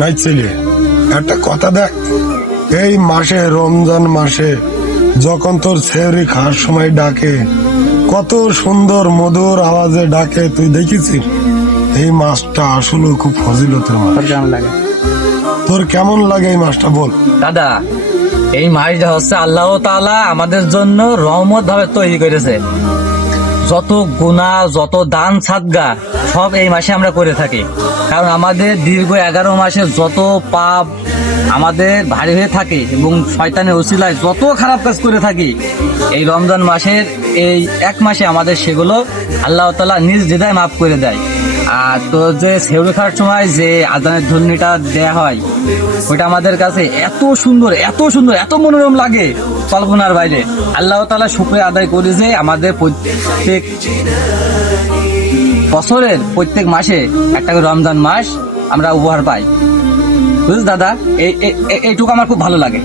নাই ছেলে, একটা কথা দেখ, এই মাসে রমজান মাসে যখন তোর সেহরি খাওয়ার সময় ডাকে, কত সুন্দর মধুর আওয়াজে ডাকে, তুই দেখেছিস? এই মাছটা আসলে খুব ফজিলতের মাছ। কেমন লাগে তোর কেমন লাগে এই মাছটা বল? দাদা? এই মাছটা হচ্ছে আল্লাহ তাআলা আমাদের জন্য রহমত ভাবে তৈরি করেছে। যত গুনাহ, যত দান সাদগা সব এই মাসে আমরা করে থাকি। কারণ আমাদের দীর্ঘ 11 মাসে যত পাপ আমাদের ভারী হয়ে থাকে এবং শয়তানের ওসিলায় যত খারাপ কাজ করে থাকি, এই রমজান মাসের এই এক মাসে আমাদের সেগুলো আল্লাহ তাআলা নিজ দ্বিধায় মাফ করে দেয়। আর তো যে সেহরি খাওয়ার সময় যে আজানের ধ্বনিটা দেয়া হয়, ওইটা আমাদের কাছে এত সুন্দর, এত সুন্দর, এত মনোরম লাগে, কল্পনার বাইরে। আল্লাহ তাআলা শুকরিয়া আদায় করি যে আমাদের প্রত্যেক বছরের প্রত্যেক মাসে একটা করে রমজান মাস আমরা উপহার পাই। বুঝলি দাদা, এইটুকু আমার খুব ভালো লাগে।